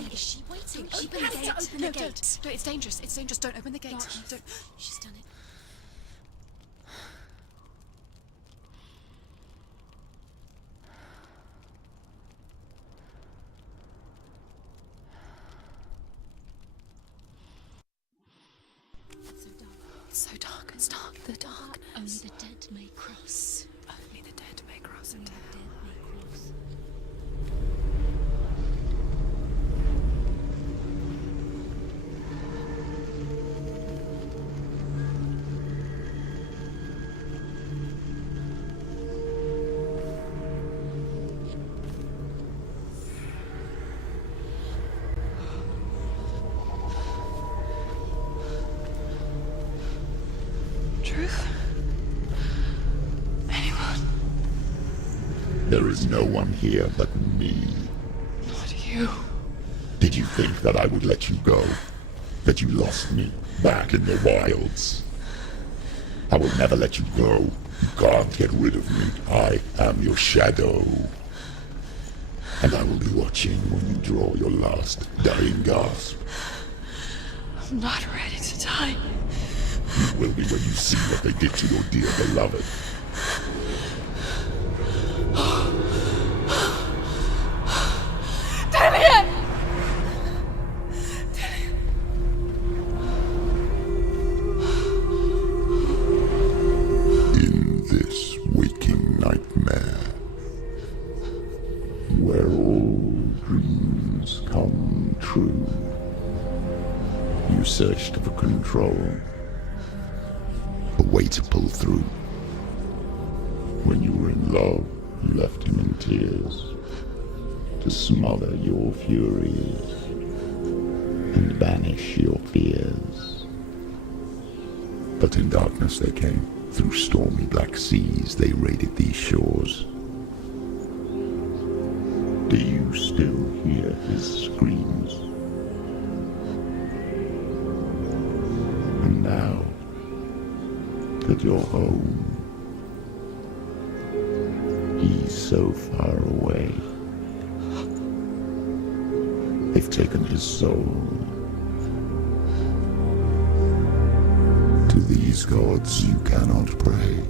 Why is she waiting? Open the gate. Open the gate. Don't. It's dangerous. It's dangerous. Don't open the gate. Don't. She's done it. It's so dark. It's dark. The dark. Only the dead may cross. Only the dead may cross into hell. Truth? Anyone? There is no one here but me. Not you. Did you think that I would let you go? That you lost me back in the wilds? I will never let you go. You can't get rid of me. I am your shadow. And I will be watching when you draw your last dying gasp. I'm not ready to die. You will be when you see what they did to your dear beloved. In this waking nightmare, where all dreams come true, you searched for control. A way to pull through. When you were in love, you left him in tears to smother your furies and banish your fears. But in darkness they came. Through stormy black seas they raided these shores. Do you still hear his screams? And now that you're home, he's so far away. They've taken his soul. To these gods you cannot pray.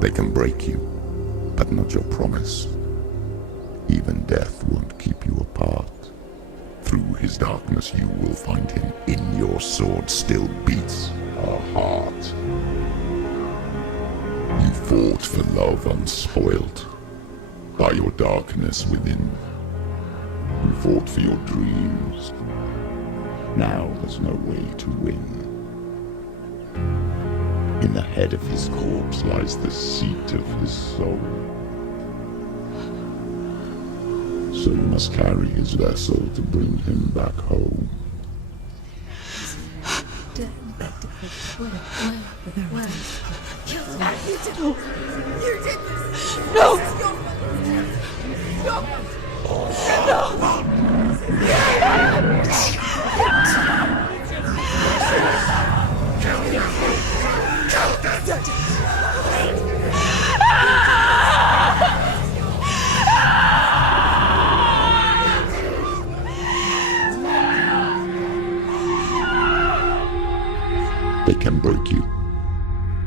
They can break you, but not your promise. Even death won't keep you apart. Through his darkness you will find him. In your sword still beats a heart. You fought for love unspoilt by your darkness within. You fought for your dreams. Now there's no way to win. In the head of his corpse lies the seat of his soul. So you must carry his vessel to bring him back home. Where? You did this! No! They can break you,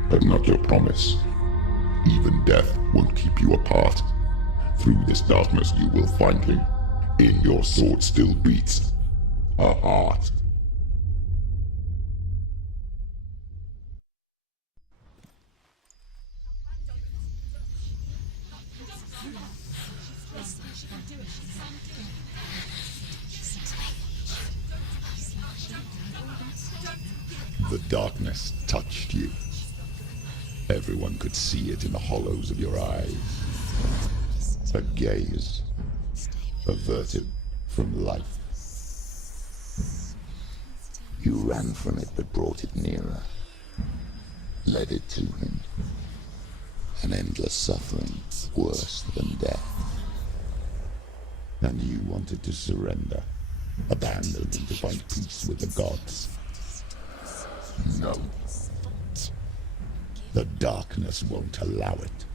but not your promise. Even death won't keep you apart. Through this darkness you will find him. In your sword still beats a heart. The darkness touched you. Everyone could see it in the hollows of your eyes. A gaze averted from life. You ran from it but brought it nearer. Led it to him. An endless suffering worse than death. And you wanted to surrender. Abandon and to find peace with the gods. No. The darkness won't allow it.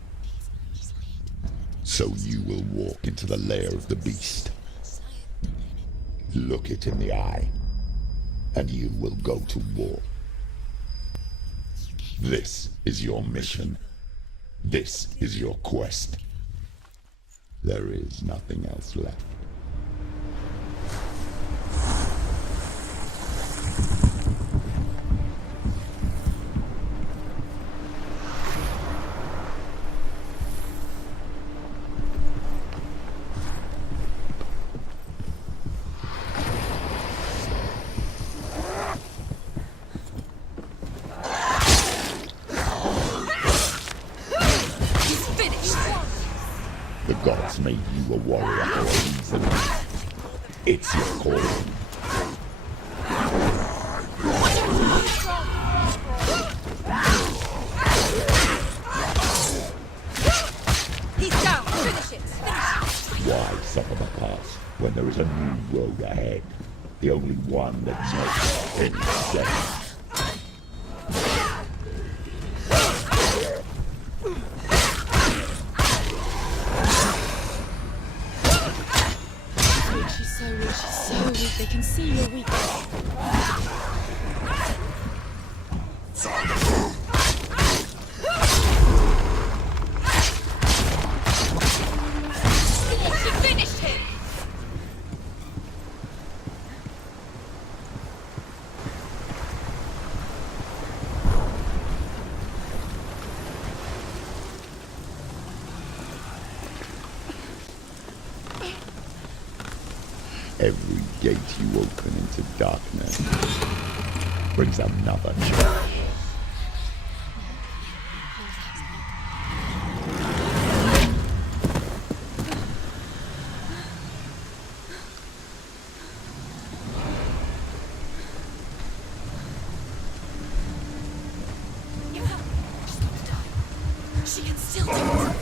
So you will walk into the lair of the beast. Look it in the eye, and you will go to war. This is your mission. This is your quest. There is nothing else left. The gods made you a warrior for a reason. It's your calling. He's down. Finish it. Why suffer the past when there is a new road ahead? The only one that's not finished yet. She's so weak. They can see you're weak. She finished him. Every gate you open into darkness brings another challenge. She can still do it.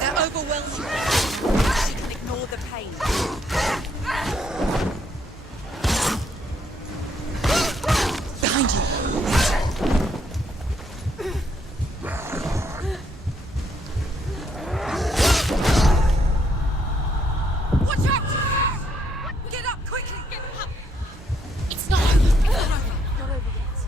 They're overwhelmed. She can ignore the pain. Behind you. Watch out! Get up quickly! Get up! It's not over. It's not over. Not over yet.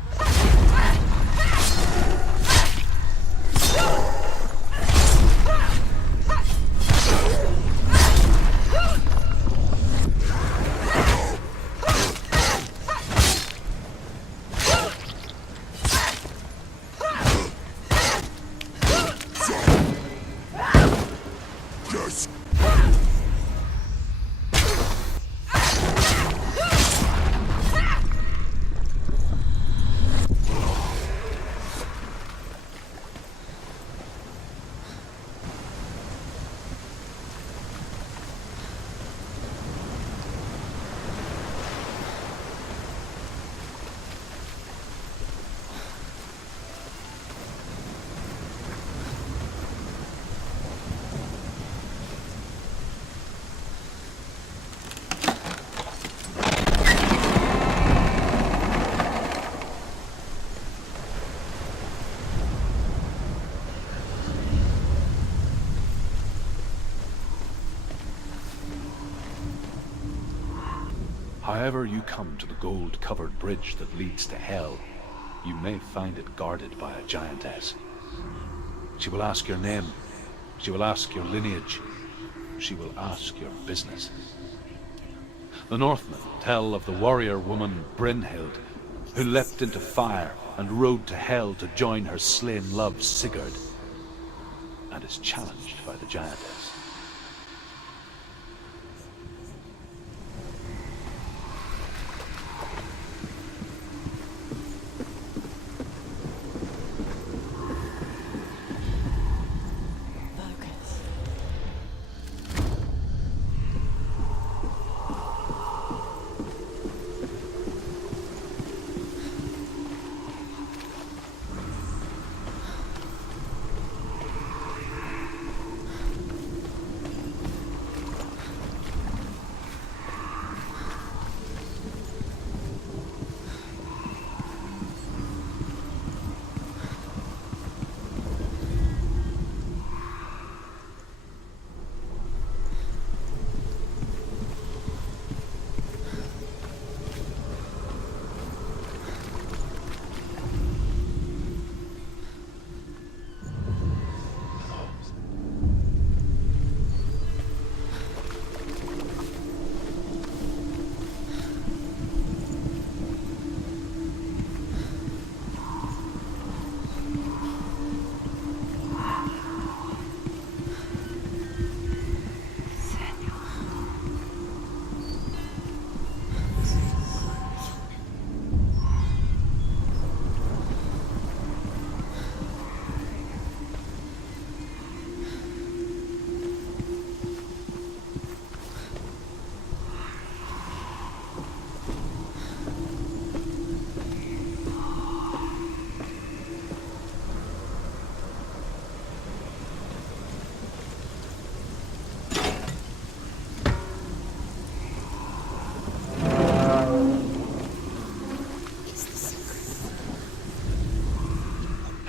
However you come to the gold-covered bridge that leads to Hell, you may find it guarded by a giantess. She will ask your name. She will ask your lineage. She will ask your business. The Northmen tell of the warrior woman Brynhild, who leapt into fire and rode to Hell to join her slain love Sigurd, and is challenged by the giantess.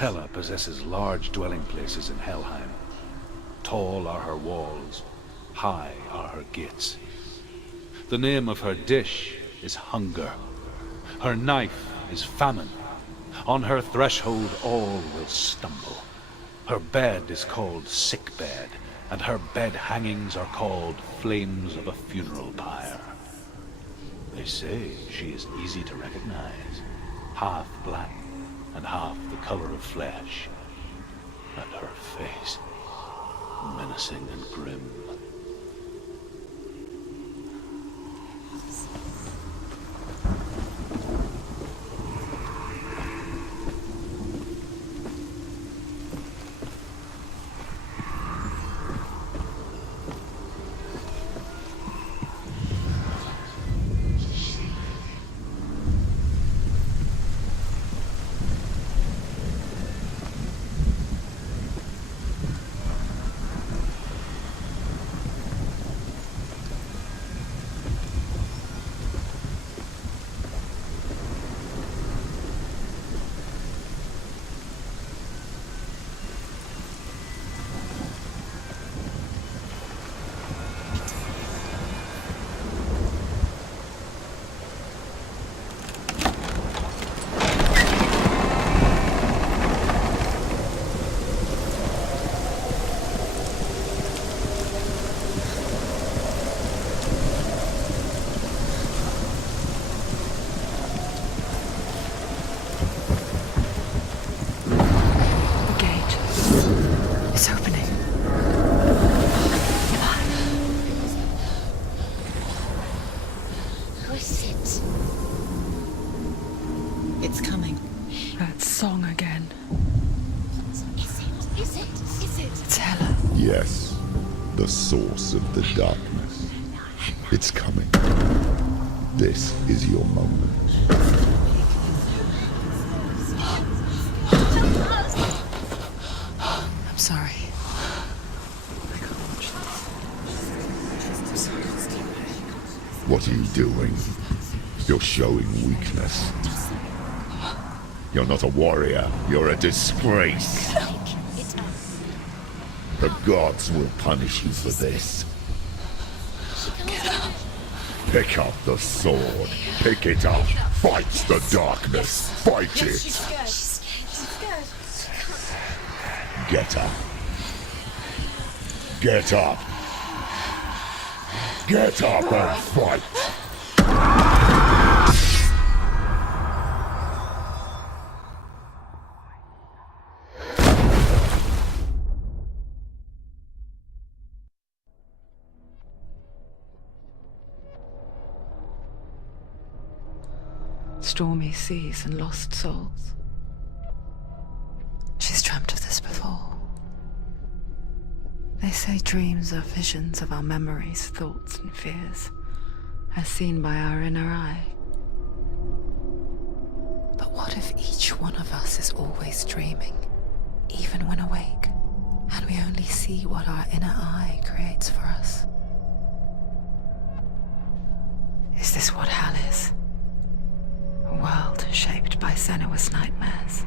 Hela possesses large dwelling places in Helheim. Tall are her walls, high are her gates. The name of her dish is hunger. Her knife is famine. On her threshold all will stumble. Her bed is called sick bed, and her bed hangings are called flames of a funeral pyre. They say she is easy to recognize, half black and half the color of flesh, and her face menacing and grim. Yes, the source of the darkness. It's coming. This is your moment. I'm sorry. I can't watch this. What are you doing? You're showing weakness. You're not a warrior. You're a disgrace. The gods will punish you for this. Pick up the sword. Pick it up. Fight the darkness. Fight it. She's scared. Get up. Get up. Get up and fight. Stormy seas and lost souls. She's dreamt of this before. They say dreams are visions of our memories, thoughts and fears, as seen by our inner eye. But what if each one of us is always dreaming, even when awake, and we only see what our inner eye creates for us? Is this what hell is? A world shaped by Senua's nightmares.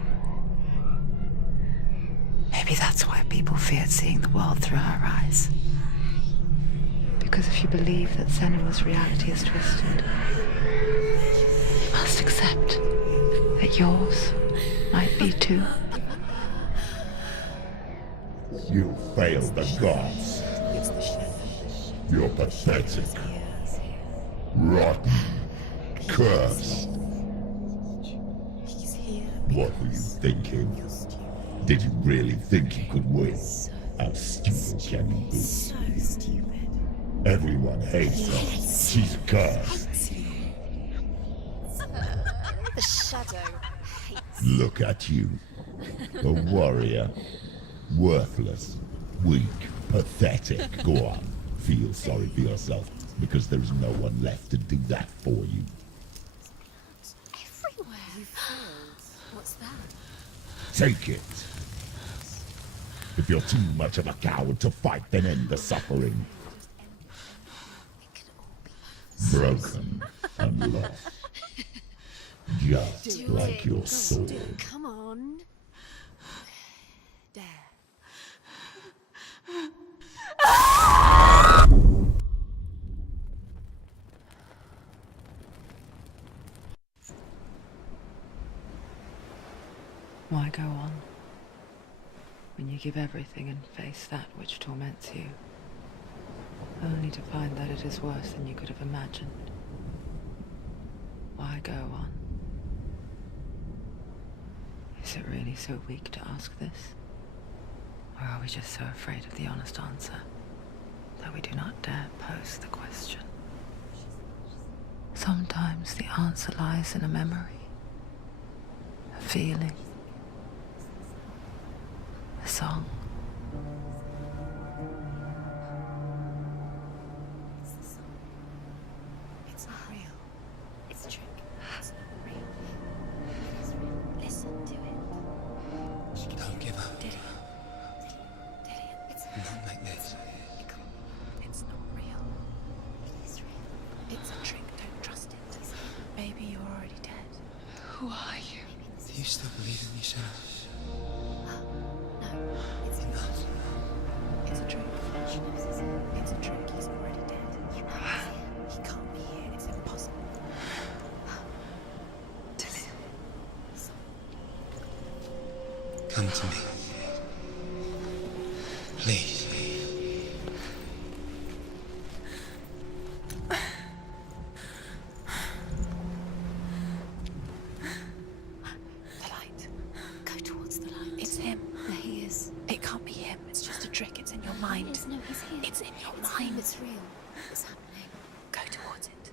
Maybe that's why people feared seeing the world through her eyes. Because if you believe that Senua's reality is twisted, you must accept that yours might be too. You failed the gods. You're pathetic. Rotten. Cursed. What were you thinking? Did you really think you could win? How stupid can you be? So stupid. Everyone hates her. She's cursed. The shadow hates. Look at you. A warrior. Worthless. Weak. Pathetic. Go on. Feel sorry for yourself, because there's no one left to do that for you. Everywhere. You failed. What's that? Take it. If you're too much of a coward to fight, then end the suffering. It could all be Broken and lost. Just like your sword. Come on. Why go on when you give everything and face that which torments you, only to find that it is worse than you could have imagined? Why go on? Is it really so weak to ask this? Or are we just so afraid of the honest answer that we do not dare pose the question? Sometimes the answer lies in a memory, a feeling, a song. It's not real. It's a trick. It's not real. It is real. Listen to it. Don't give up. Did it? Not like this. It's not real. It is real. It's a trick. Don't trust it. Maybe you're already dead. Who are you? Do you still believe in yourself? No, it's Enough. It's a trick. It's a trick. He's already dead. He can't be here. It's impossible. Come to me. Please. The light. Go towards the light. It's him. There he is. It can't be him. It's just a trick. It's in your mind. No, he's here. It's in your It's mind. him, it's real. It's happening. Go towards it.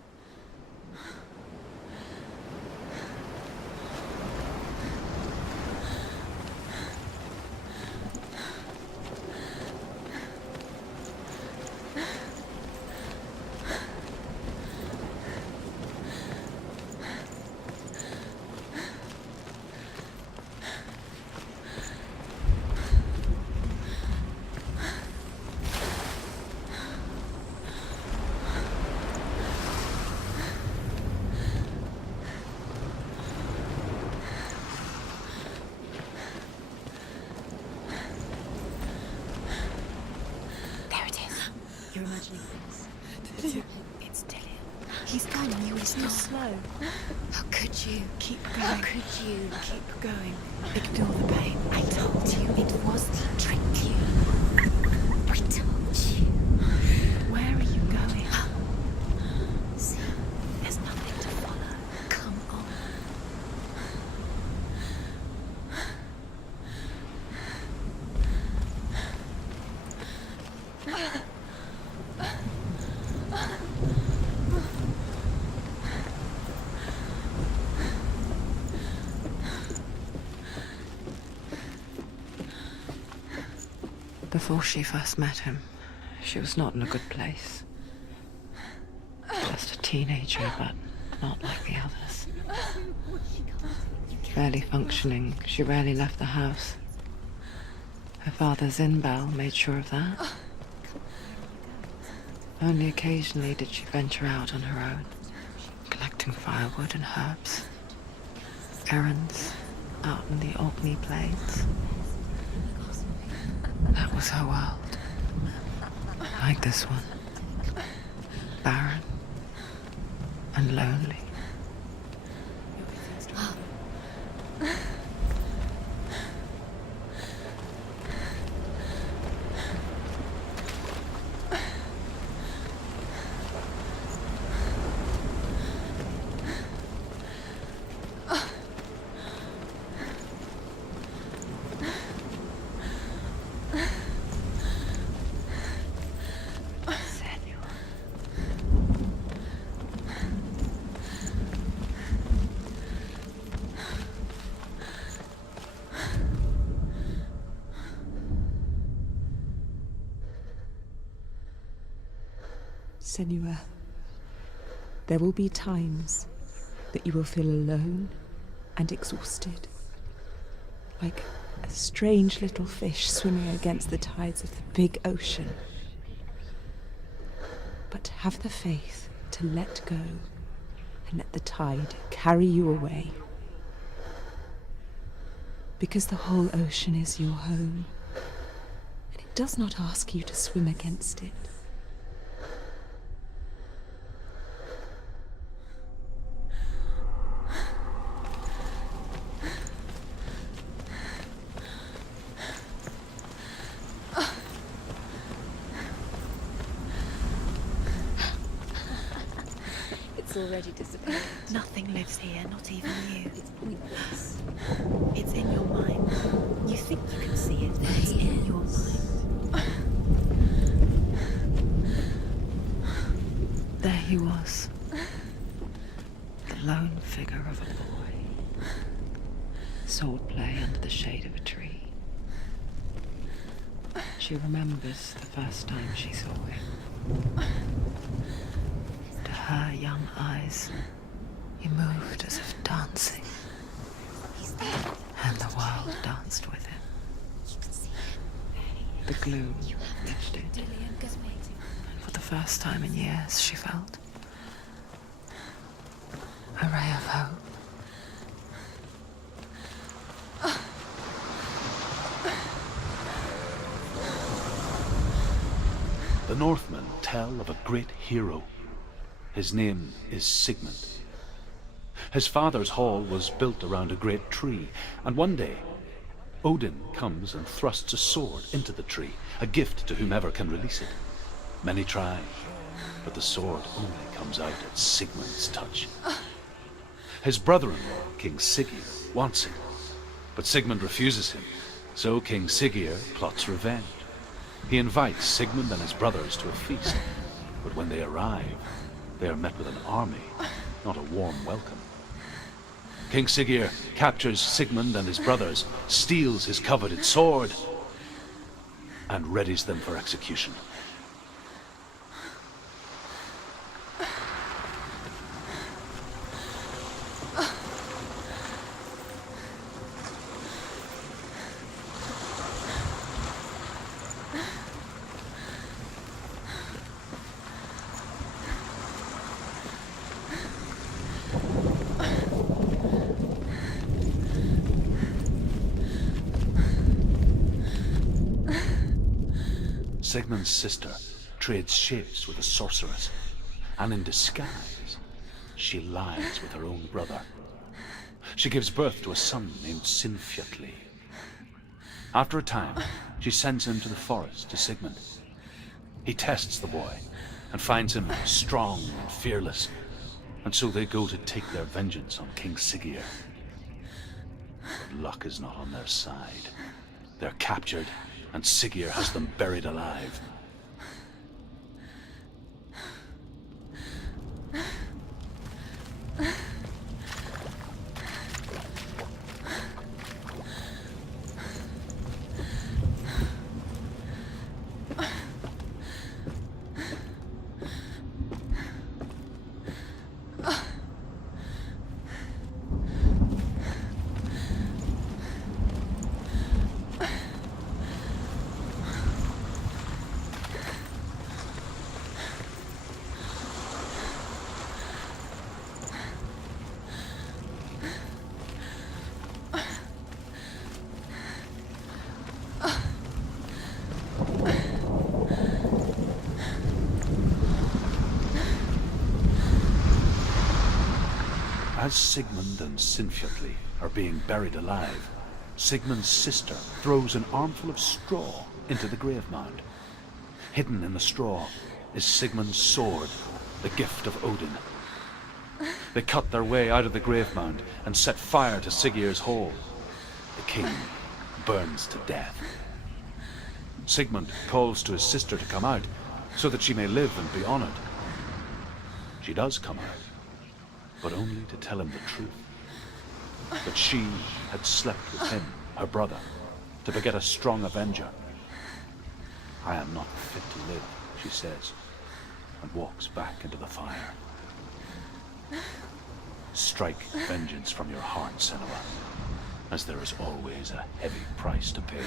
There it is. You're imagining things. It's Dillian. He's gone and you were so slow. How could you? Keep going. How could you? Keep going. Ignore the pain. I told you it was the trick. I told you. Where are you going? See, There's nothing to follow. come on. Before she first met him, she was not in a good place. Just a teenager, but not like the others. Barely functioning, she rarely left the house. Her father, Zinbal, made sure of that. Only occasionally did she venture out on her own, collecting firewood and herbs. Errands out in the Orkney Plains. That was her world. Like this one. Barren and lonely. Senua, there will be times that you will feel alone and exhausted, like a strange little fish swimming against the tides of the big ocean. But have the faith to let go and let the tide carry you away. Because the whole ocean is your home, and it does not ask you to swim against it. It's already disappeared. Nothing lives here, not even you. It's pointless. It's in your mind. You think you can see it, but There it's he in your is. mind. There he was. The lone figure of a boy. Swordplay under the shade of a tree. She remembers the first time she saw him. To her young eyes, he moved as if dancing, He's there. and the world danced with him. You can see him. The gloom reached it, Dillian goes waiting. and for the first time in years, she felt a ray of hope. The Northmen tell of a great hero. His name is Sigmund. His father's hall was built around a great tree, and one day Odin comes and thrusts a sword into the tree, a gift to whomever can release it. Many try, but the sword only comes out at Sigmund's touch. His brother-in-law, King Siggeir, wants it, but Sigmund refuses him, so King Siggeir plots revenge. He invites Sigmund and his brothers to a feast, but when they arrive, they are met with an army, not a warm welcome. King Siggeir captures Sigmund and his brothers, steals his coveted sword, and readies them for execution. Sigmund's sister trades shapes with a sorceress, and in disguise, she lies with her own brother. She gives birth to a son named Sinfjotli. After a time, she sends him to the forest to Sigmund. He tests the boy and finds him strong and fearless, and so they go to take their vengeance on King Siggeir. But luck is not on their side. They're captured, and Siggeir has them buried alive. As Sigmund and Sinfjotli are being buried alive, Sigmund's sister throws an armful of straw into the grave mound. Hidden in the straw is Sigmund's sword, the gift of Odin. They cut their way out of the grave mound and set fire to Siggeir's hall. The king burns to death. Sigmund calls to his sister to come out so that she may live and be honored. She does come out, but only to tell him the truth. That she had slept with him, her brother, to beget a strong avenger. I am not fit to live, she says, and walks back into the fire. Strike vengeance from your heart, Senua, as there is always a heavy price to pay.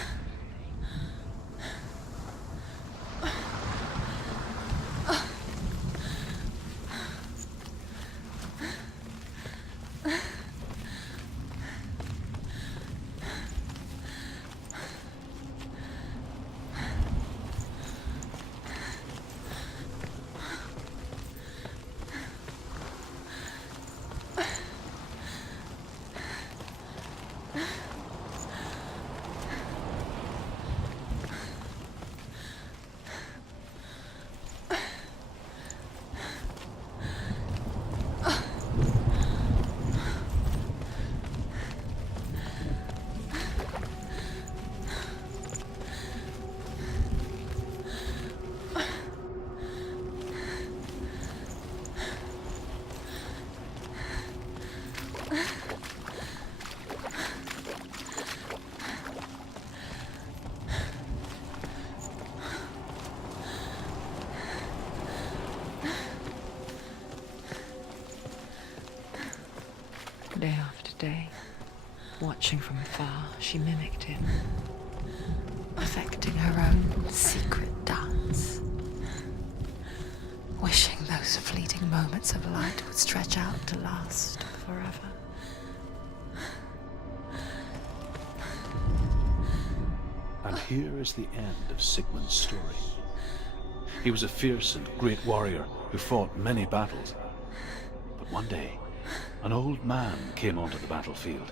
Day after day, watching from afar, she mimicked him, perfecting her own secret dance, wishing those fleeting moments of light would stretch out to last forever. And here is the end of Sigmund's story. He was a fierce and great warrior who fought many battles. But one day, an old man came onto the battlefield.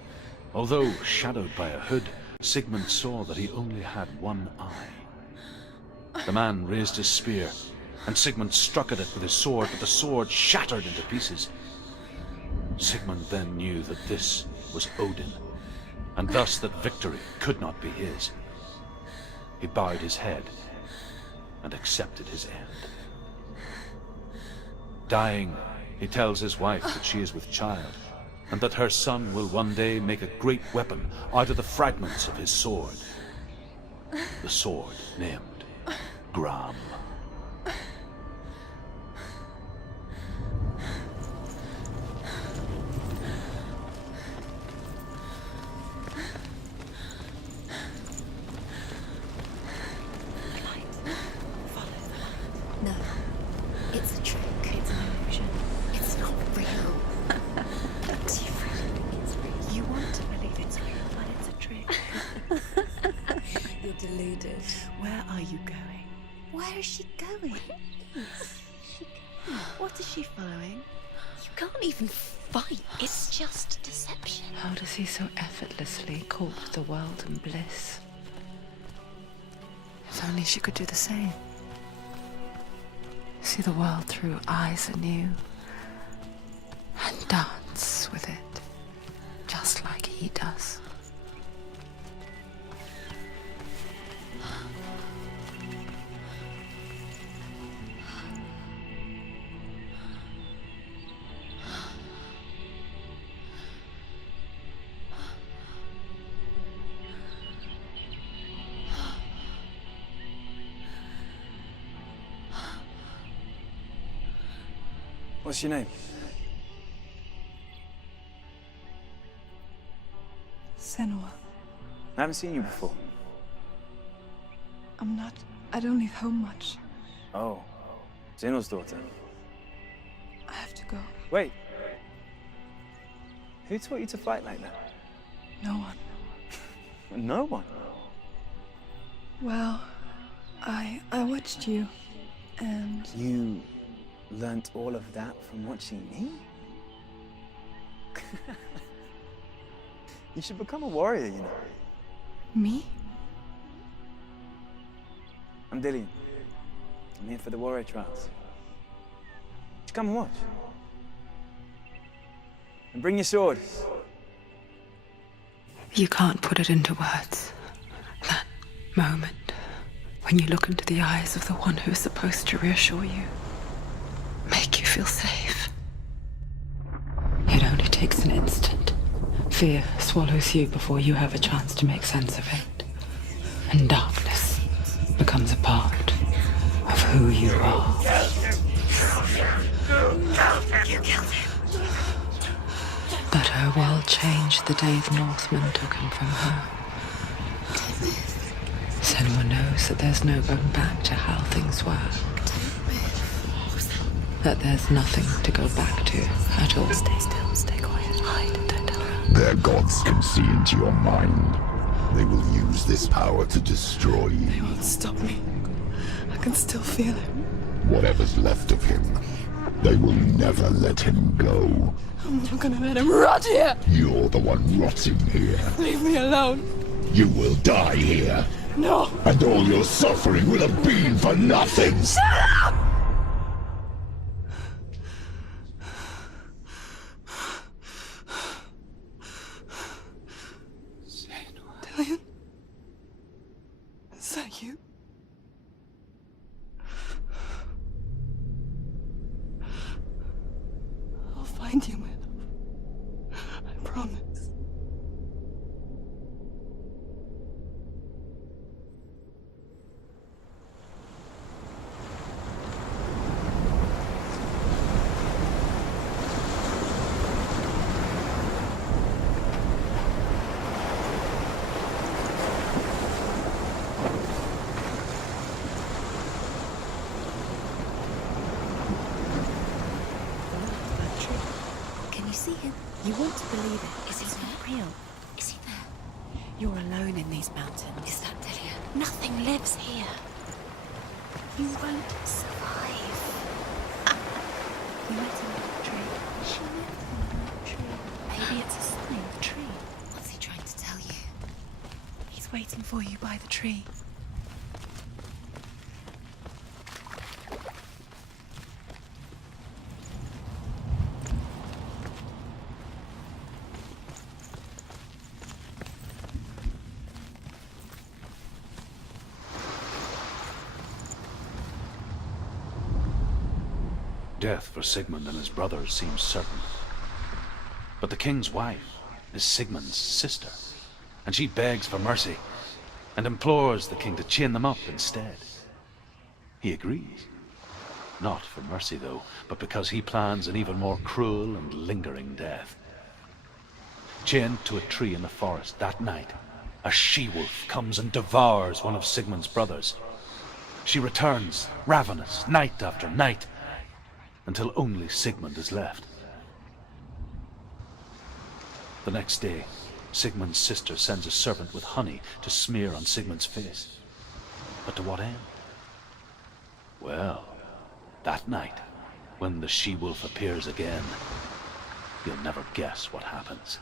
Although shadowed by a hood, Sigmund saw that he only had one eye. The man raised his spear, and Sigmund struck at it with his sword, but the sword shattered into pieces. Sigmund then knew that this was Odin, and thus that victory could not be his. He bowed his head and accepted his end. Dying, he tells his wife that she is with child, and that her son will one day make a great weapon out of the fragments of his sword. The sword named Gram. No, it's a trick. It's an illusion. It's not real. It's real. You want to believe it's real, but it's a trick. You're deluded. Where are you going? Where is she going? What is she following? You can't even fight. It's just deception. How does he so effortlessly cope the world and bliss? If only she could do the same. See the world through eyes anew and dance with it, just like he does. What's your name? Senua. I haven't seen you before. I don't leave home much. Oh, Zenua's daughter. I have to go. Wait. Who taught you to fight like that? No one. No one. Well, I watched you, and You learnt all of that from watching me? You should become a warrior, you know. me? I'm Dillian. I'm here for the warrior trials. Just come and watch. And bring your sword. You can't put it into words. That moment when you look into the eyes of the one who is supposed to reassure you, make you feel safe. It only takes an instant. Fear swallows you before you have a chance to make sense of it. And darkness becomes a part of who you are. You killed him. But her world changed the day the Northmen took him from her. Senua knows that there's no going back to how things were. That there's nothing to go back to at all. Stay still, stay quiet, hide, don't tell her. Their gods can see into your mind. They will use this power to destroy They you. won't stop me. I can still feel him. Whatever's left of him, they will never let him go. I'm not gonna let him rot here. You're the one rotting here. Leave me alone. You will die here. No. And all your suffering will have been for nothing. Dillian? Is that you? I'll find you, my love. see him. You want to believe it. Is he It's not there? real. Is he there? You're alone in these mountains. Is that Delia? Nothing lives here. You won't survive. You met him in a tree. She met him in that tree. Maybe it's a sign. The tree. What's he trying to tell you? He's waiting for you by the tree. Death for Sigmund and his brothers seems certain. But the king's wife is Sigmund's sister, and she begs for mercy and implores the king to chain them up instead. He agrees. Not for mercy, though, but because he plans an even more cruel and lingering death. Chained to a tree in the forest that night, a she-wolf comes and devours one of Sigmund's brothers. She returns, ravenous, night after night, until only Sigmund is left. The next day, Sigmund's sister sends a servant with honey to smear on Sigmund's face. But to what end? Well, that night, when the she-wolf appears again, you'll never guess what happens.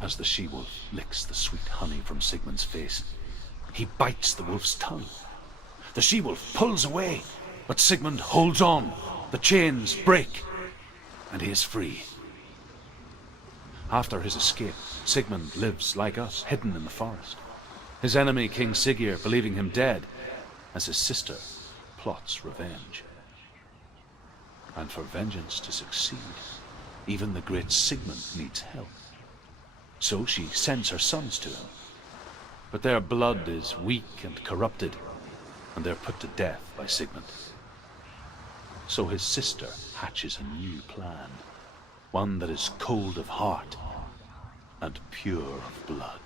As the she-wolf licks the sweet honey from Sigmund's face, he bites the wolf's tongue. The she-wolf pulls away, but Sigmund holds on. The chains break, and he is free. After his escape, Sigmund lives like us, hidden in the forest. His enemy, King Siggeir, believing him dead, as his sister plots revenge. And for vengeance to succeed, even the great Sigmund needs help. So she sends her sons to him. But their blood is weak and corrupted, and they're put to death by Sigmund. So his sister hatches a new plan, one that is cold of heart and pure of blood.